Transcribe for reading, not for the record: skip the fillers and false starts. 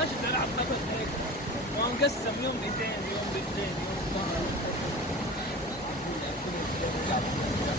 ماشي بنلعب دبل هيك، ونقسم يوم 200 يوم 200 يوم 100.